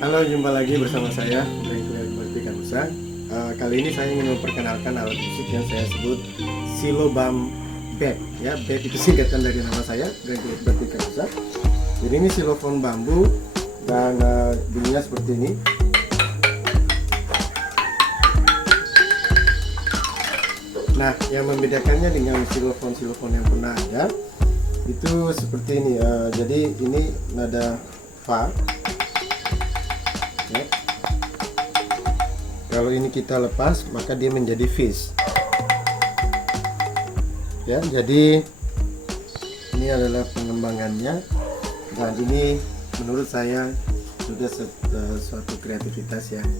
Halo, jumpa lagi bersama saya Franklin Bertikanusa. Kali ini saya ingin memperkenalkan alat musik yang saya sebut Silobam Bed. Ya, bed itu singkatan dari nama saya Franklin Bertikanusa. Jadi ini silofon bambu dan bunyinya seperti ini. Nah, yang membedakannya dengan silofon-silofon yang pernah ada itu seperti ini. Jadi ini nada fa. Ya. Kalau ini kita lepas, maka dia menjadi fis. Ya, jadi ini adalah pengembangannya, dan ini menurut saya sudah suatu kreativitas yang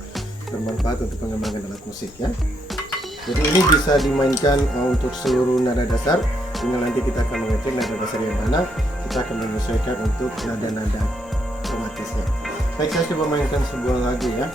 bermanfaat untuk pengembangan alat musik ya. Jadi ini bisa dimainkan untuk seluruh nada dasar. Tinggal nanti kita akan mengecek nada dasar yang mana, kita akan menyesuaikan untuk nada-nada kromatisnya. Baik, saya coba mainkan sebuah lagu ya.